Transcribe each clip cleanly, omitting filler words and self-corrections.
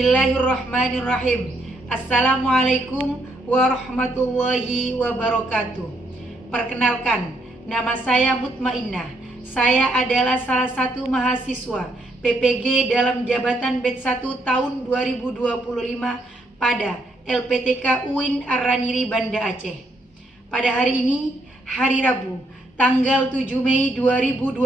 Bismillahirrahmanirrahim. Assalamualaikum warahmatullahi wabarakatuh. Perkenalkan, nama saya Mutmainnah. Saya adalah salah satu mahasiswa PPG dalam jabatan Batch 1 tahun 2025 pada LPTK UIN Ar-Raniri Banda Aceh. Pada hari ini, hari Rabu, tanggal 7 Mei 2025,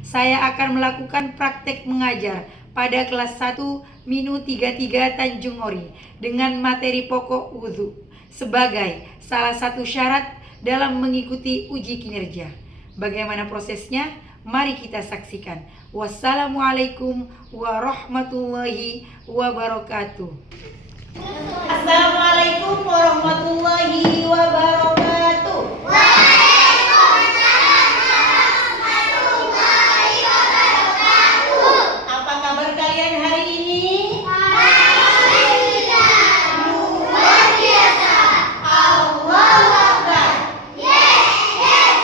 saya akan melakukan praktek mengajar pada kelas 1 Minu 33 Tanjung Ori dengan materi pokok wudhu sebagai salah satu syarat dalam mengikuti uji kinerja. Bagaimana prosesnya? Mari kita saksikan. Wassalamualaikum warahmatullahi wabarakatuh. Assalamualaikum warahmatullahi wabarakatuh. Waalaikumsalam warahmatullahi wabarakatuh. Apa kabar kalian hari ini? Baik, luar biasa. Allahu Akbar. Yes.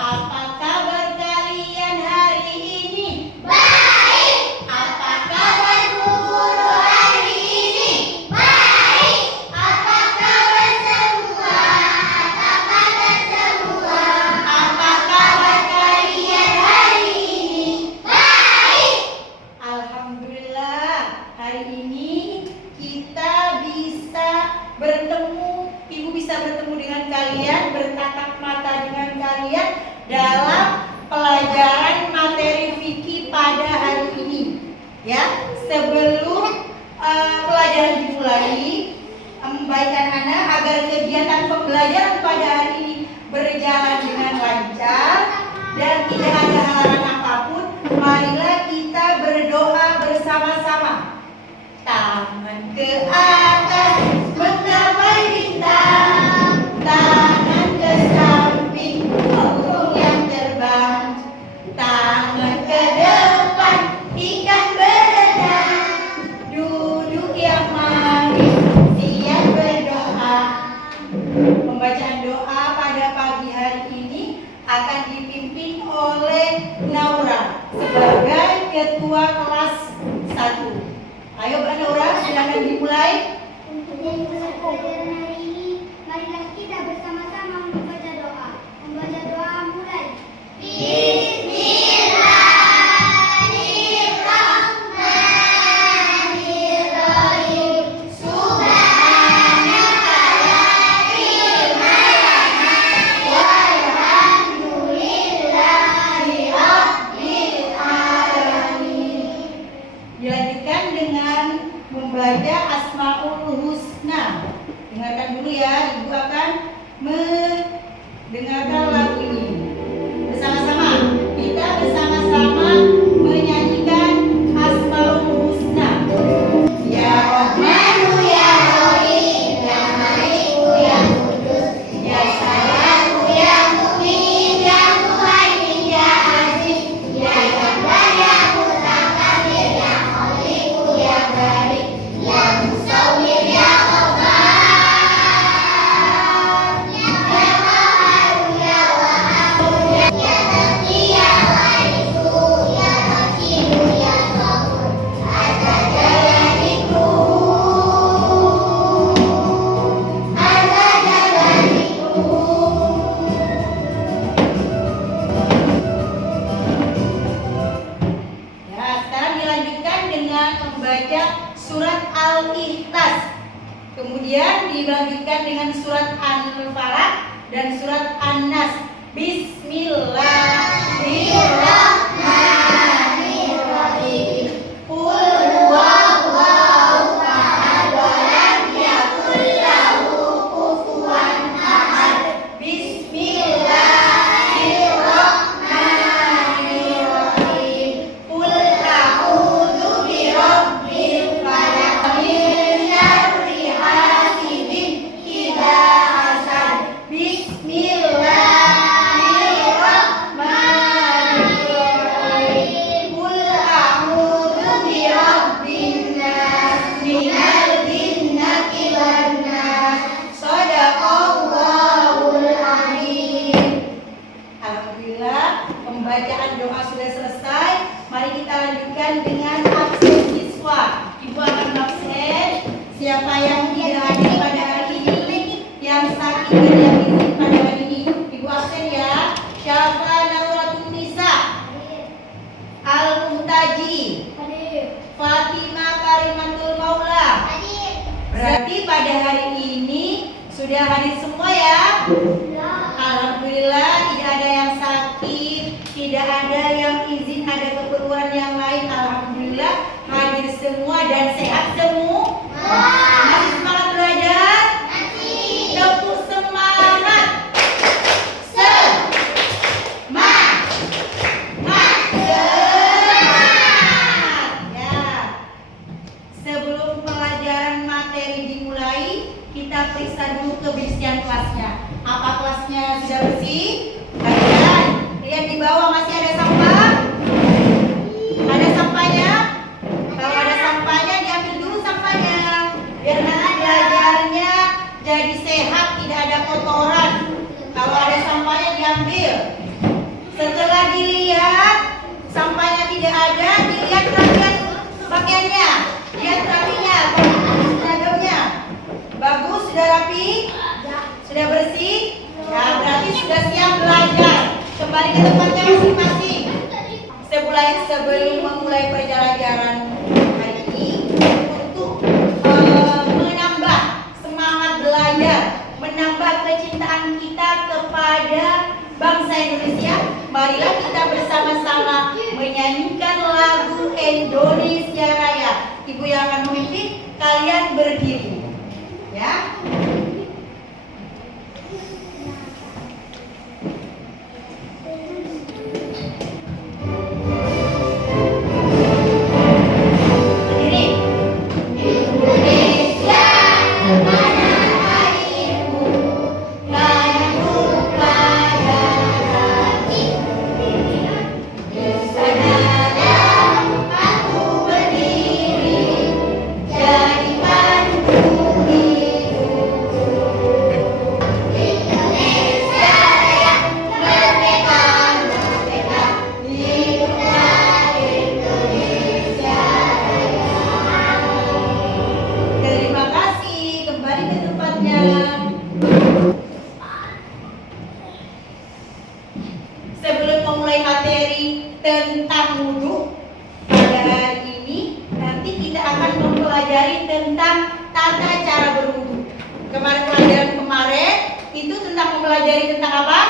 Apa kabar kalian hari ini? Baik. Apa kabar guru hari ini? Baik. Apa kabar semua? Apa kabar kalian hari ini? Baik. Alhamdulillah, hari ini kita bisa bertemu, Ibu bisa bertemu dengan kalian, bertatap mata dengan kalian dalam pelajaran materi fikih pada hari ini. Ya, sebelum pelajaran dimulai, baikkan Anda agar kegiatan pembelajaran pada hari ini berjalan dengan lancar dan tidak ada halangan apapun. Marilah kita berdoa bersama-sama. Tangan ke atas menggapai bintang, tangan ke samping burung yang terbang, tangan ke depan ikan berenang, duduk yang manis siap berdoa. Pembacaan doa pada pagi hari ini akan dipimpin oleh Naura sebagai ketua kelas 1. Ayo Mbak Naura, silakan dimulai. Untuk pelajaran hari ini, marilah kita bersama-sama membaca doa. Membaca doa mulai. Bismillahirrahmanirrahim. Subhanaka la ilma lana walhamdulillahi rabbil alamin. Dilanjutkan dengan membaca Asmaul Husna. Dengarkan dulu ya, Ibu akan mendengarkan lagu ini. Bersama-sama, kita bersama-sama menyanyikan Asmaul Husna. Ya Rahmanu ya Rahim, ya Maliku ya Kudus, ya Salamu ya Mu'min, ya Muhaimin ya Aziz, ya Jabbar ya Mutakabbir, ya Khaliqu ya Barik, ya Musawwir ya Ghaffar, ya Qahhar ya Wahhab, ya Baqi ya Warithu, ya Hakim ya Sabur, Azza jalla dzikruhu. Ya, sekarang dilanjutkan dengan membaca surat Al-Ikhlas. Kemudian dilanjutkan dengan surat Al-Falaq dan surat An-Nas. Bismillahirrahmanirrahim. Qul huwallahu ahad wa lam yakul lahu kufuwan ahad. Bismillahirrahmanirrahim. Qul a'udzu birabbil falaq min syarri hasidin idza hasad. Bismillahirrahmanirrahim. tidak ada yang izin pada hari ini. Ibu absen ya. Syafa Nauratul Nisa, Al-Muntaji, Fatimah Karimatul Maula. Berarti pada hari ini sudah hadir semua ya. Alhamdulillah, tidak ada yang sakit, tidak ada yang izin ada keperluan yang lain. Alhamdulillah hadir semua dan sehat semua. Masih semangat belajar? Tepuk semangat. Ya. Sebelum pelajaran materi dimulai, kita periksa dulu kebersihan kelasnya. Apa kelasnya sudah bersih? Kalian lihat di bawah masih ada sampah? Ada sampahnya? Kalau ada sampahnya diambil dulu sampahnya, biar nanti belajarnya jadi sehat, tidak ada kotoran. Kalau ada sampahnya diambil. Setelah dilihat sampahnya tidak ada, dilihat rapian pakaiannya, lihat rapinya, seragamnya. Bagus, sudah rapi? Sudah bersih? Ya, berarti sudah siap belajar. Kembali ke tempatnya masing-masing. Sebelum memulai pembelajaran hari ini, untuk menambah semangat belajar, menambah kecintaan kita kepada bangsa Indonesia, marilah kita bersama-sama menyanyikan lagu Indonesia Raya. Ibu yang akan memimpin, kalian berdiri. Ya. Sebelum memulai materi tentang wudhu pada hari ini, nanti kita akan mempelajari tentang tata cara berwudhu. Pelajaran kemarin itu tentang mempelajari tentang apa?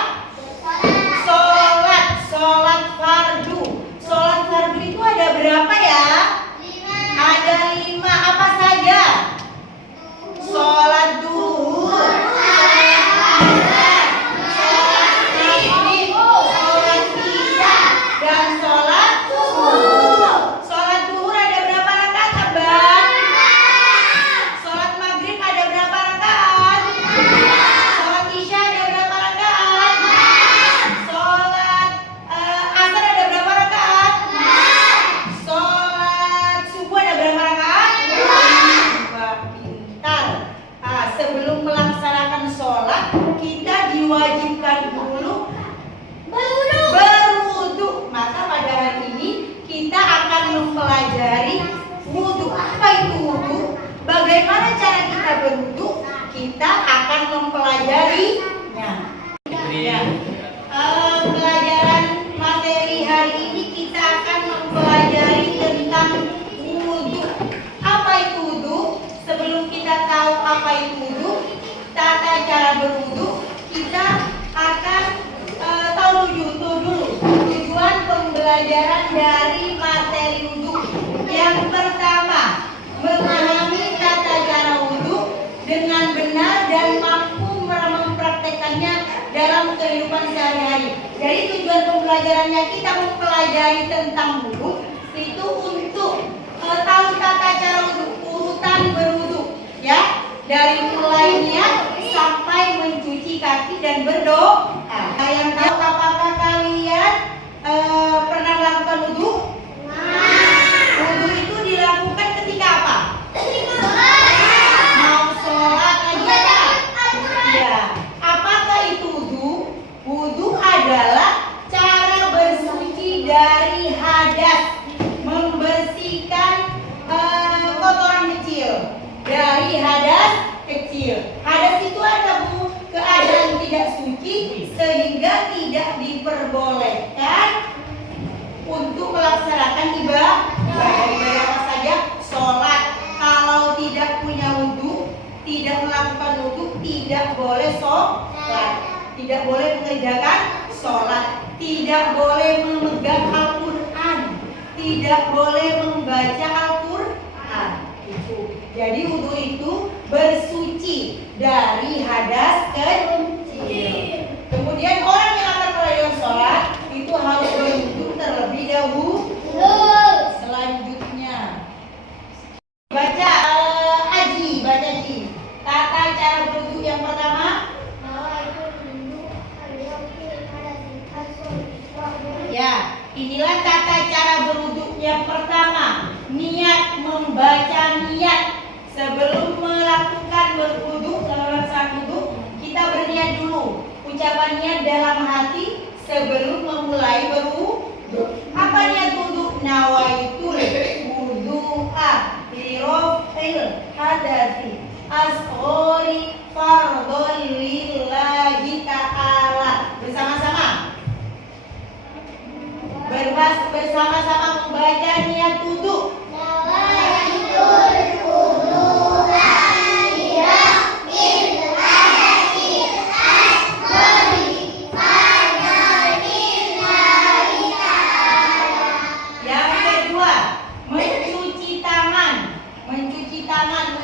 Sholat fardu. Sholat fardu itu ada berapa ya? Ada 5. Apa saja? Sholat duhur, dan sholat subuh. Sholat duhur ada berapa rakaat, Abang? Sholat maghrib ada berapa rakaat? Sholat isya ada berapa rakaat? Sholat asar ada berapa rakaat? Sholat subuh ada berapa rakaat? 2. Pintar. Sebelum melaksanakan sholat, kita diwajibkan dulu berwudu. Maka pada hari ini kita akan mempelajari wudu. Apa itu wudu? Bagaimana cara kita berwudu? Kita akan mempelajarinya. Ya. Pelajaran materi hari ini kita akan mempelajari tentang wudu. Apa itu wudu? Sebelum kita tahu apa itu wudu, tata cara berwudu, kita akan tahu dulu tujuan pembelajaran dari materi wudu. Yang pertama, memahami tata cara wudu dengan benar dan mampu mempraktekannya dalam kehidupan sehari-hari. Jadi tujuan pembelajarannya kita mempelajari tentang wudu itu untuk tahu tata cara wudu, urutan berwudu, ya, dari mulai niat sampai mencuci kaki dan berdoa. Yang tahu apakah kalian pernah melakukan wudu? Wudu itu dilakukan ketika apa? Mau sholat aja. Ya. Apakah itu wudu? Wudu adalah cara bersuci dari hadas, membersihkan kotoran kecil dari hadas kecil. Hadas itu ada, Bu, ke diperbolehkan untuk melaksanakan ibadah apa saja? Sholat. Kalau tidak punya wudhu, tidak melakukan wudhu, tidak boleh sholat, tidak boleh mengerjakan sholat, tidak boleh memegang Al-Quran, tidak boleh membaca Al-Quran. Jadi wudhu itu bersuci dari hadas kecil. Kemudian orang yang akan melakukan sholat itu harus berwudhu terlebih dahulu. Selanjutnya baca baca Ji. Tata cara berwudhu yang pertama. Ya, inilah tata cara berwudhu yang pertama. Niat, membaca niat. Sebelum melakukan berwudhu, melaksanakan wudhu, kita berniat dulu. Ucapan niat dalam hati sebelum memulai berwudhu. Apa niat wudhu? Nawaitul wudhu'a liraf'il hadasi asghari fardhon lillahi ta'ala. Bersama-sama. Bersama-sama membaca niat wudhu.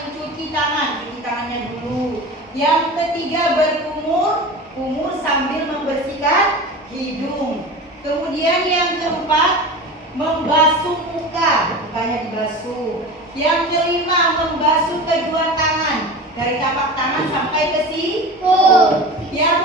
Cuci tangannya dulu. Yang ketiga berkumur sambil membersihkan hidung. Kemudian yang keempat membasuh mukanya dibasuh. Yang kelima membasuh kedua tangan dari tapak tangan sampai ke siku. Yang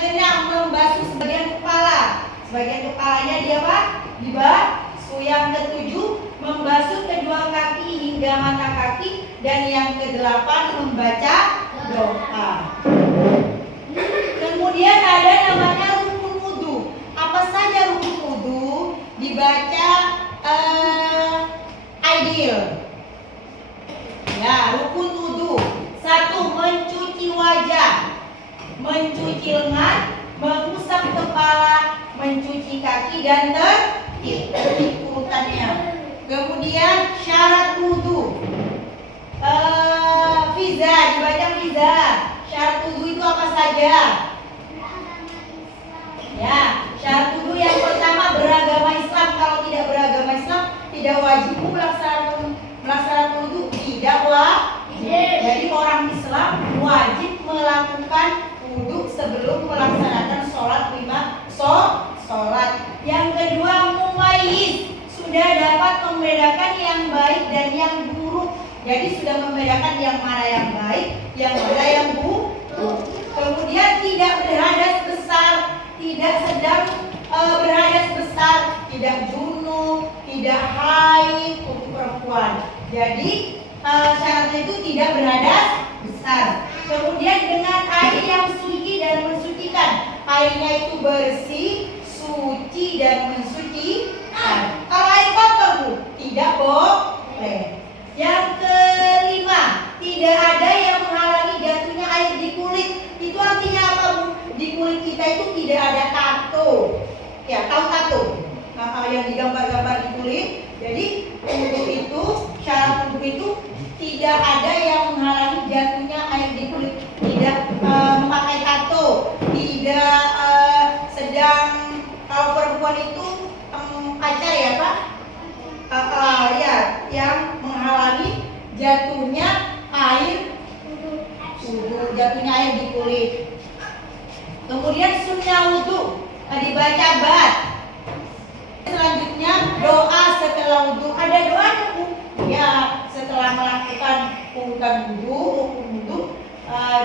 keenam membasuh sebagian kepala. Sebagian kepalanya dia apa? Dibasuh. Yang ketujuh membasuh kedua kaki hingga mata kaki, dan yang kedelapan membaca doa. Kemudian ada namanya rukun wudhu. Apa saja rukun wudhu? Dibaca ideal. Ya, rukun wudhu. 1. Mencuci wajah, mencuci lengan, mengusap kepala, mencuci kaki dan tertib urutannya. Kemudian syarat wudhu. Fiza, dibaca Fiza. Syarat wudhu itu apa saja? Ya, syarat wudhu yang pertama beragama Islam. Kalau tidak beragama Islam, tidak wajib melaksanakan wudhu. Tidak wajib. Jadi orang Islam wajib melakukan wudhu sebelum melaksanakan sholat 5 sholat. Yang kedua mumayyiz. Sudah dapat membedakan yang baik dan yang buruk. Jadi sudah membedakan yang mana yang baik, yang mana yang buruk. Kemudian tidak berhadas besar, tidak sedang berhadas besar, tidak junub, tidak haid untuk perempuan. Jadi syaratnya itu tidak berhadas besar. Kemudian dengan air yang suci dan mensucikan. Airnya itu bersih, suci dan mensucikan. Kalau air kotor Bu, tidak boleh. Yang kelima, tidak ada yang menghalangi jatuhnya air di kulit. Itu artinya apa Bu? Di kulit kita itu tidak ada tato. Ya, tahu tato? Yang digambar-gambar di kulit. Jadi untuk itu, syarat untuk itu tidak ada yang menghalangi jatuhnya air di kulit. Tidak memakai tato, tidak sedang, kalau perempuan itu pacar ya Pak? Ya, yang menghalangi jatuhnya air di kulit. Kemudian sunnah wudhu dibaca bat. Selanjutnya doa setelah wudhu. Ada doanya Bu? Ya, setelah melakukan urutan wudhu,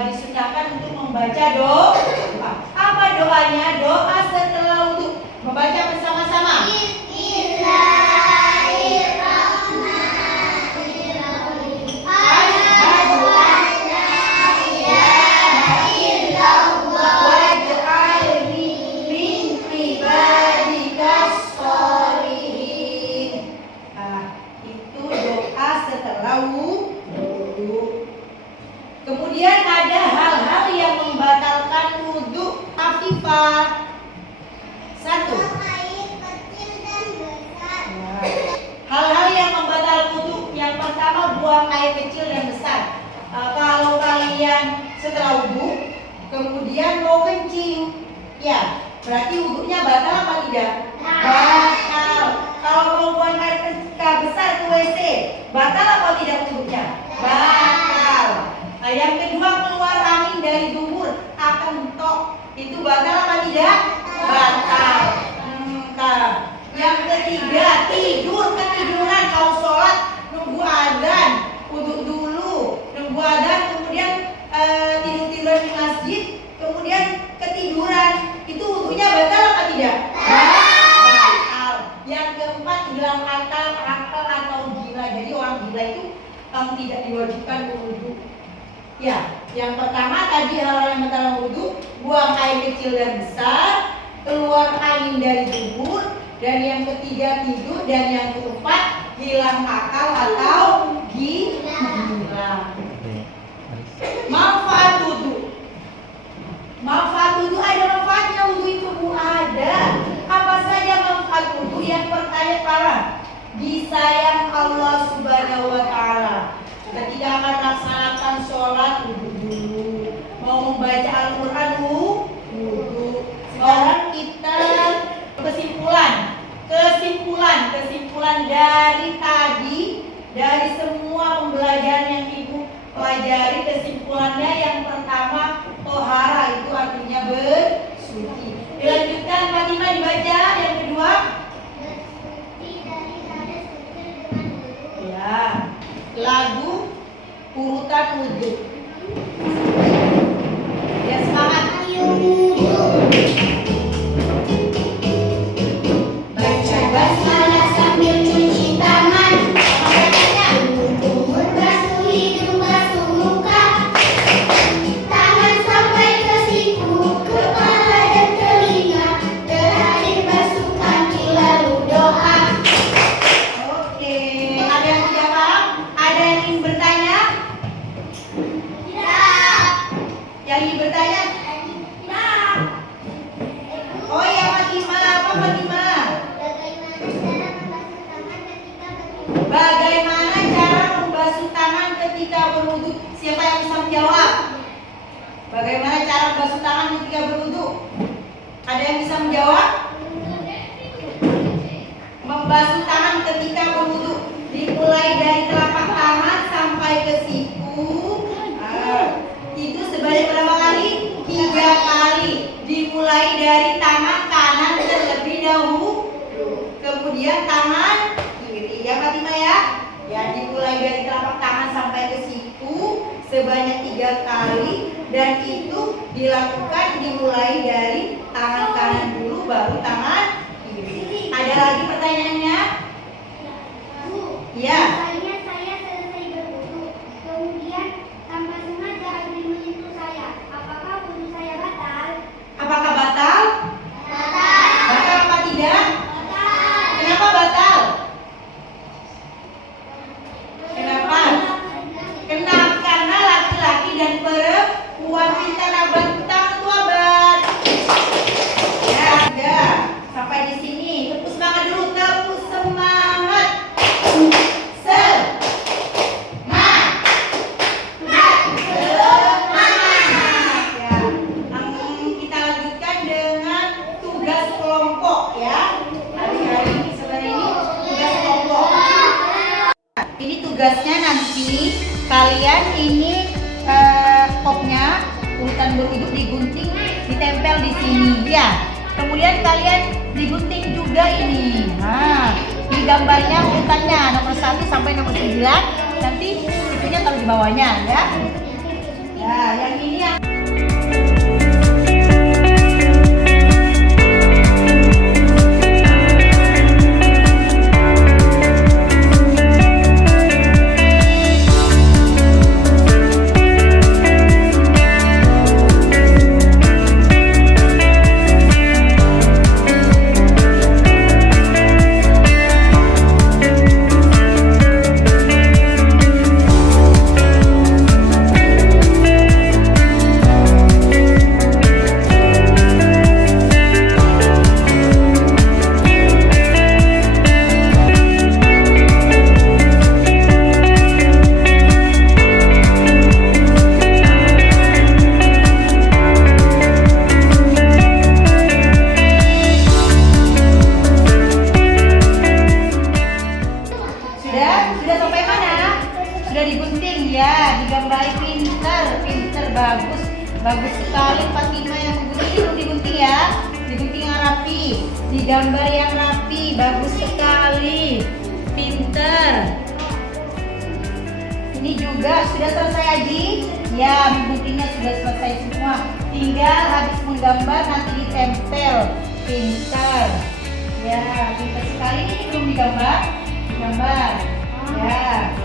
disunahkan untuk membaca doa. Apa doanya? Doa setelah wudhu. Membaca bersama-sama. Kemudian ada hal-hal yang membatalkan wudhu, tapi Afifah. 1. Hal-hal yang membatalkan wudu. Yang pertama, buang air kecil dan besar. Kalau kalian setelah wudu kemudian mau kencing, ya berarti wudunya batal apa tidak? Batal. Kalau mau buang air besar ke WC, batal apa tidak wudunya? Batal. Nah, yang kedua, keluar angin dari dubur akan mentok, itu batal apa tidak? Batal. Yang ketiga, ketiduran. Kalau sholat nunggu azan, wudu dulu, nunggu azan, kemudian tidur-tiduran di masjid, kemudian ketiduran, itu wudunya batal apa tidak? Batal. Yang keempat, hilang akal atau gila. Jadi orang gila itu tidak diwajibkan berwudu. Ya, yang pertama tadi hal yang batal wudu, buang air kecil dan besar, keluar angin dari dubur, dan yang ketiga tidur, dan yang keempat hilang akal atau gila. Manfaat wudu. Manfaat wudu, ada manfaatnya wudu itu ada. Apa saja manfaat wudu? Yang pertama, disayang Allah Subhanahu wa taala. Ketika akan laksanakan sholat, wudu dulu. Mau membaca Al-Quran, wudu. Sekarang kita kesimpulan dari tadi, dari semua pembelajaran yang ibu pelajari, kesimpulannya yang pertama, tohara itu artinya bersuci. Dilanjutkan, Fatimah dibaca yang kedua. Ya, lagu urutan wudu. Ya, semangat. Baca basmalah sambil cuci tangan. Kumur basuh hidung, basuh muka, tangan sampai ke siku, kepala dan telinga, terakhir basuh kaki lalu doa. Oke, ada yang tidak paham? Ada yang ingin bertanya? Tidak. Yang ingin bertanya? Tidak. Oh ya, Fatimah, apa Fatimah? Bagaimana cara membasuh tangan ketika berwudu? Siapa yang bisa menjawab? Bagaimana cara membasuh tangan ketika berwudu? Ada yang bisa menjawab? Membasuh tangan ketika berwudu dimulai dari telapak tangan sampai ke siku. Itu sebanyak berapa kali? 3 kali. Dimulai dari tangan kanan terlebih dahulu, kemudian tangan kiri. Ya Fatimah ya? Ya, dimulai dari telapak tangan sampai ke siku sebanyak 3 kali, dan itu dilakukan dimulai dari tangan kanan dulu baru tangan kiri. Ada lagi pertanyaannya? Ya. Misalnya saya selesai berwudu, kemudian tanpa sengaja air menyentuh saya, apakah wudu saya batal? Apakah batal? Batal. Batal apa tidak? Batal. Kenapa batal? Kenapa? Karena laki-laki dan perempuan minta nabat tangan tua bat. Ya, ada. Sampai di sini. Tepuk semangat dulu, tepuk semangat. Ya. Kita lanjutkan dengan tugas kelompok ya. Hari-hari ini sebenarnya ini tugas kelompok. Ini tugasnya nanti kalian ini topnya urutan berwudu digunting, ditempel di sini ya. Kemudian kalian digunting juga ini. Nah, di gambarnya urutannya nomor 1 sampai nomor 9. Nanti itunya taruh di bawahnya ya. Ya, yang ini yang bagus. Bagus sekali Fatima yang gunting, digunting ya. Digunting yang rapi, digambar yang rapi. Bagus sekali. Pinter. Ini juga sudah selesai Aji? Ya, guntingnya sudah selesai semua. Tinggal habis menggambar nanti ditempel. Pinter. Ya, pinter sekali. Ini belum digambar. Gambar. Ya.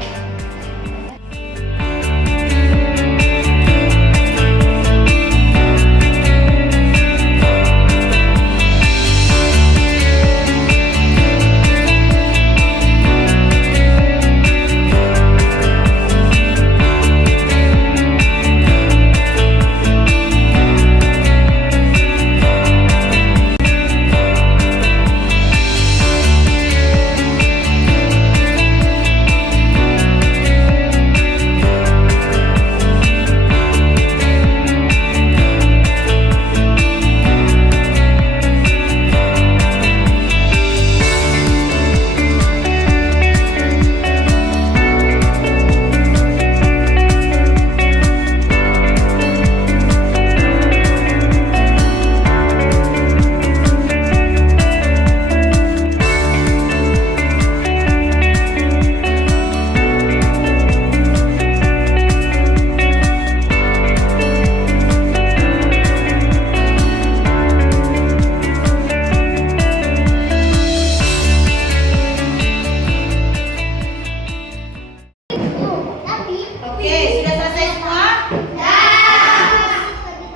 Oke, sudah selesai semua?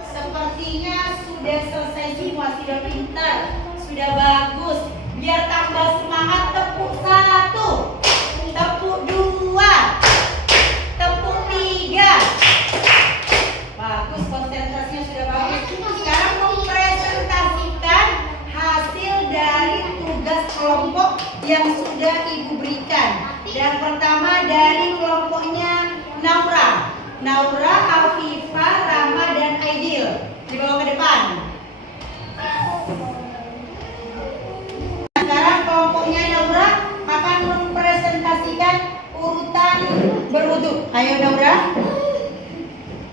Sepertinya sudah selesai semua, sudah pintar, sudah bagus. Biar tambah semangat, tepuk 1, tepuk 2, tepuk 3. Bagus, konsentrasinya sudah bagus. Sekarang mempresentasikan hasil dari tugas kelompok yang sudah Ibu berikan. Yang pertama dari kelompoknya Naura, Alfifa, Rama, dan Aidil. Dibawa ke depan. Sekarang kelompoknya Naura akan mempresentasikan urutan berwudu. Ayo Naura.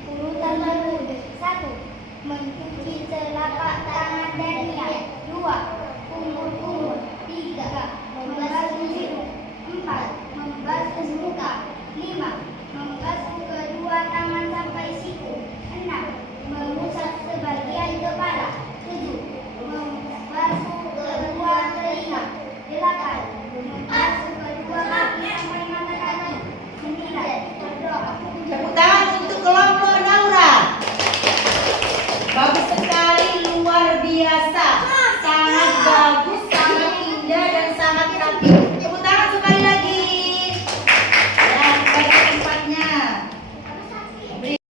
Urutan berwudu. 1. Mencuci telapak tangan dan niat. 2. Kumur-kumur. 3. Membasuh hidung. 4. Membasuh muka. 5. Membasuh kedua tangan sampai siku. 6. Mengusap sebagian kepala. 7. Membasuh kedua telinga. 8. Membasuh kedua kaki sampai mata kaki. 9. Berdoa. Tepuk tangan untuk kelompok Naura. Bagus sekali, luar biasa. Sangat bagus, sangat indah, dan sangat rapi. Tepuk tangan sekali lagi. Dan bagi tempatnya.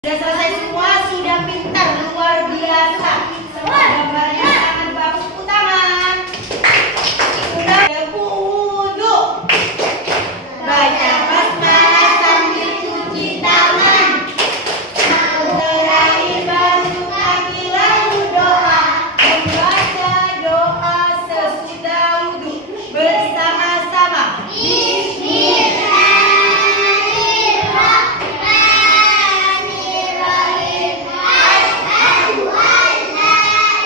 Sudah selesai semua, sudah pintar, luar biasa. Semua gambarnya sangat bagus. Tepuk tangan. Sudah tepuk wudu. Baca basmalah sambil cuci tangan. Terakhir basuh kaki lalu doa. Membaca doa sesudah wudu bersama-sama. Bismillahirrahmanirrahim. Asyhadu an la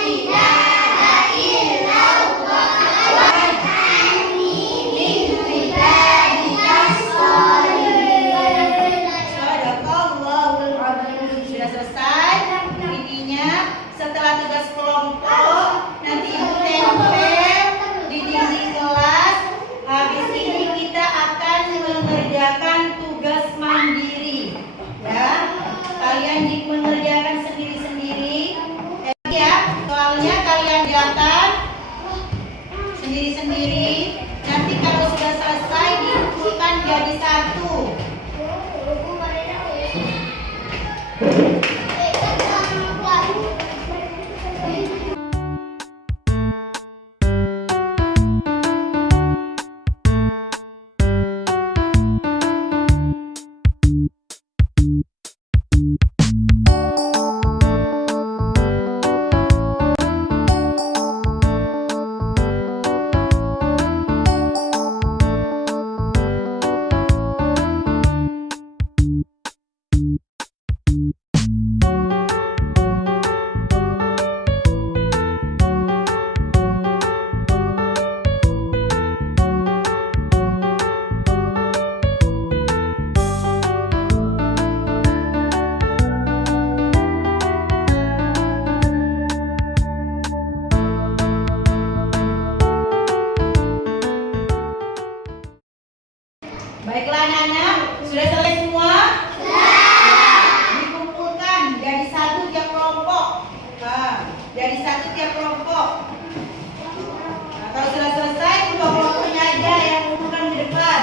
ilaha illallah wa annani min ibadika sholihin. Sadaqallahul azim. Sudah selesai ininya. Setelah tugas kelompok nanti Ibu tempel di dinding kelas. Habis ini kita akan mengerjakan tugas mandiri. Ya, kalian mengerjakan sendiri-sendiri. Ya, soalnya kalian lihatkan sendiri-sendiri. Nanti kalau sudah selesai dikumpulkan jadi satu. Jadi satu tiap kelompok. Nah, kalau sudah selesai, kedua kelompoknya aja yang kumpulkan di depan.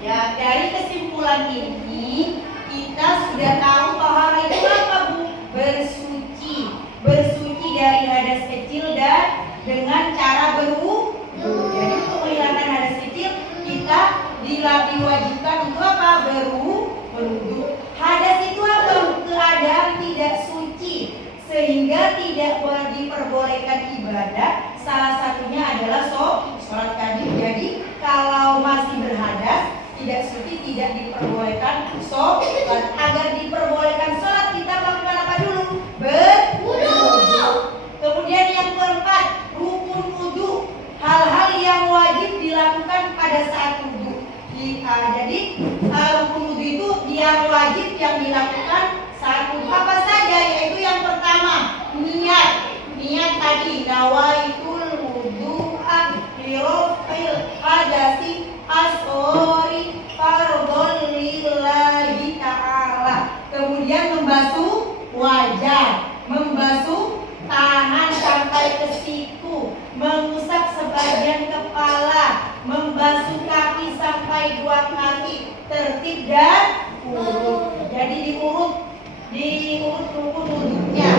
Ya, dari kesimpulan ini kita sudah tahu tahara itu apa, Bu? Bersuci. Bersuci dari hadas kecil dan dengan cara berwudu. Jadi untuk menghilangkan hadas kecil kita diwajibkan untuk apa? Berwudu. Hadas itu apa? Keadaan tidak suci sehingga tidak diperbolehkan ibadah. Salah satunya adalah sholat tadi. Jadi kalau masih berhadas tidak suci, tidak diperbolehkan sholat. Agar diperbolehkan sholat kita melakukan apa dulu? Berwudu. Kemudian yang keempat, rukun wudu. Hal-hal yang wajib dilakukan pada saat wudu. Jadi rukun wudu itu yang wajib yang dilakukan saat wudu apa saja? Yaitu yang pertama, niat. Niat tadi, nawaitul wudu'a lirafil hadasi asori fardhon lillahi ta'ala. Kemudian membasuh wajah, membasuh tangan sampai ke siku, mengusap sebagian kepala, membasuh kaki sampai 2 kaki, tertib dan urut. Jadi diurut rukun wudunya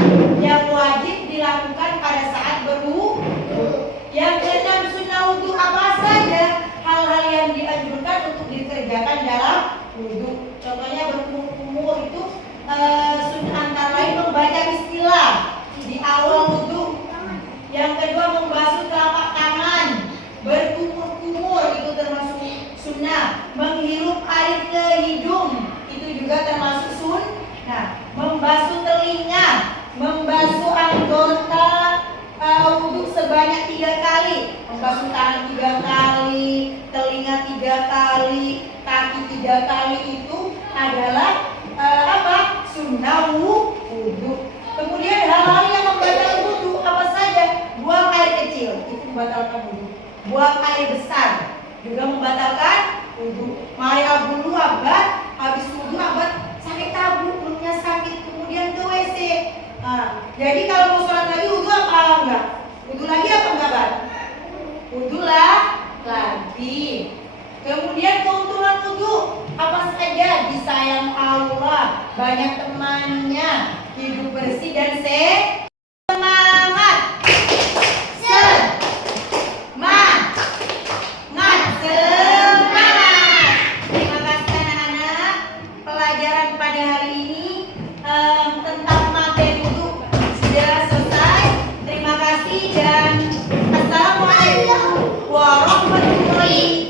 yang wajib dilakukan pada saat berwudu. Yang keenam, sunnah wudu apa saja? Hal-hal yang dianjurkan untuk dikerjakan dalam wudu. Contohnya berkumur itu sunnah antara lain membaca bismillah di awal wudu. Yang kedua, membasuh telapak tangan, berkumur-kumur itu termasuk sunnah. Menghirup air ke hidung itu juga termasuk sunnah. Membasuh telinga, membasuh anggota wudu sebanyak 3 kali. Membasuh tangan 3 kali, telinga 3 kali, kaki 3 kali itu adalah apa? Sunnah wudu. Kemudian hal-hal yang membatalkan wudu apa saja? Buang air kecil itu membatalkan wudu. Buang air besar juga membatalkan wudu. Mari dulu abad, habis wudu abad sakit tabu, perutnya sakit, kemudian ke WC. Jadi kalau mau sholat lagi wudu apa enggak? Wudu lagi apa enggak, Bang? Wudu lagi. Kemudian keuntungan wudu apa saja? Disayang Allah, banyak temannya, hidup bersih dan sehat. Semangat. Semangat. Terima kasih anak-anak. Pelajaran pada hari ini tentang materi wudu sudah selesai. Terima kasih dan assalamualaikum warahmatullahi wabarakatuh.